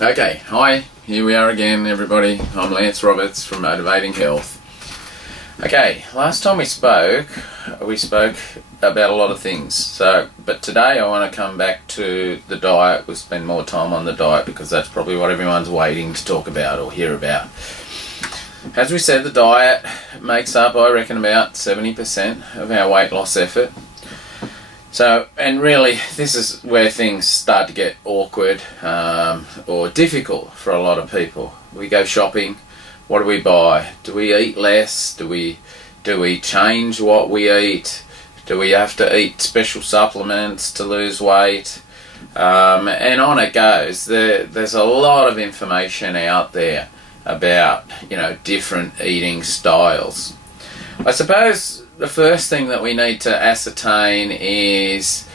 Okay, hi, here we are again everybody. I'm Lance Roberts from Motivating Health. Okay, last time we spoke about a lot of things. But today I want to come back to the diet. We'll spend more time on the diet because that's probably what everyone's waiting to talk about or hear about. As we said, the diet makes up, I reckon, about 70% of our weight loss effort. So, and really, this is where things start to get awkward or difficult for a lot of people. We go shopping. What do we buy? Do we eat less? Do we change what we eat? Do we have to eat special supplements to lose weight? And on it goes. There's a lot of information out there about, different eating styles. I suppose the first thing that we need to ascertain is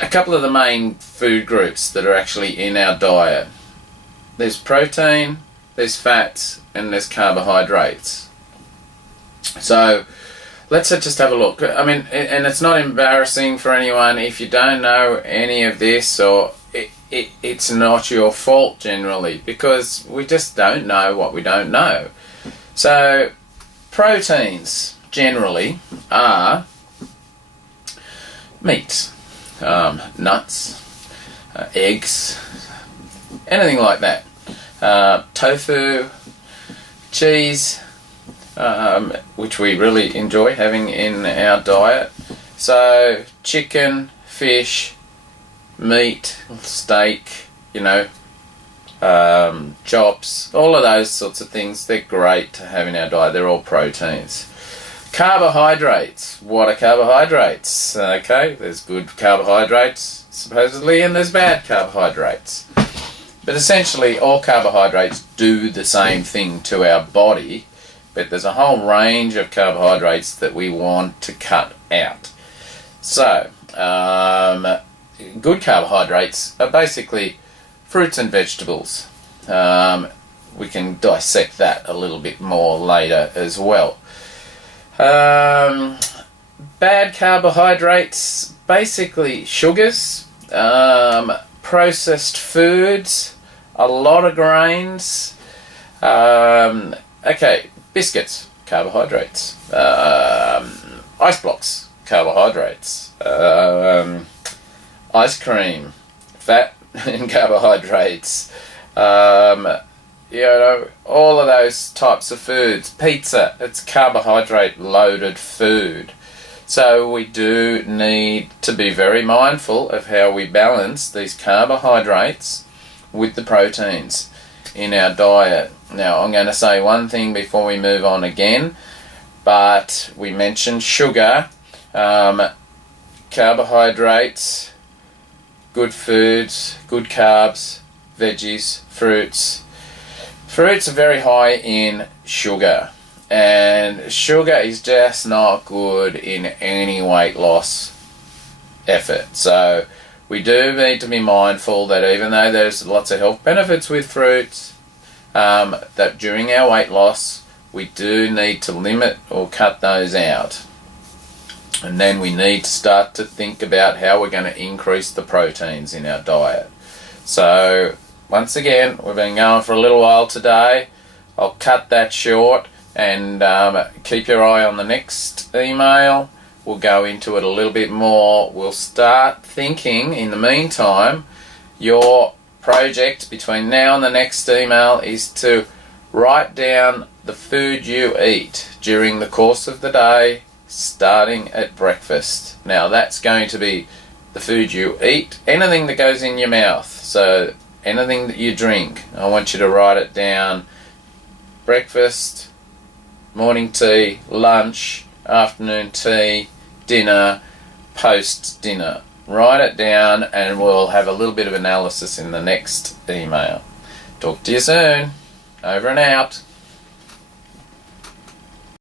a couple of the main food groups that are actually in our diet. There's protein, there's fats, and there's carbohydrates. So let's just have a look. I mean, and it's not embarrassing for anyone if you don't know any of this, or it's not your fault generally, because we just don't know what we don't know. So proteins generally are meat, nuts, eggs, anything like that. Tofu, cheese, which we really enjoy having in our diet. So chicken, fish, meat, steak, chops, all of those sorts of things, they're great to have in our diet. They're all proteins. Carbohydrates. What are carbohydrates? Okay, there's good carbohydrates, supposedly, and there's bad carbohydrates. But essentially, all carbohydrates do the same thing to our body, but there's a whole range of carbohydrates that we want to cut out. So, good carbohydrates are basically fruits and vegetables. We can dissect that a little bit more later as well. Bad carbohydrates, basically sugars, processed foods, a lot of grains. Biscuits, carbohydrates. Ice blocks, carbohydrates. Ice cream, fat and carbohydrates. All of those types of foods. Pizza, it's carbohydrate loaded food. So we do need to be very mindful of how we balance these carbohydrates with the proteins in our diet. Now, I'm going to say one thing before we move on again, but we mentioned sugar, carbohydrates, good foods, good carbs, veggies, fruits. Fruits are very high in sugar, and sugar is just not good in any weight loss effort. So we do need to be mindful that even though there's lots of health benefits with fruits, that during our weight loss we do need to limit or cut those out. And then we need to start to think about how we're going to increase the proteins in our diet. So once again, we've been going for a little while today. I'll cut that short, and keep your eye on the next email. We'll go into it a little bit more. We'll start thinking, in the meantime, your project between now and the next email is to write down the food you eat during the course of the day, starting at breakfast. Now that's going to be the food you eat, anything that goes in your mouth. So anything that you drink, I want you to write it down. Breakfast, morning tea, lunch, afternoon tea, dinner, post-dinner. Write it down, and we'll have a little bit of analysis in the next email. Talk to you soon. Over and out.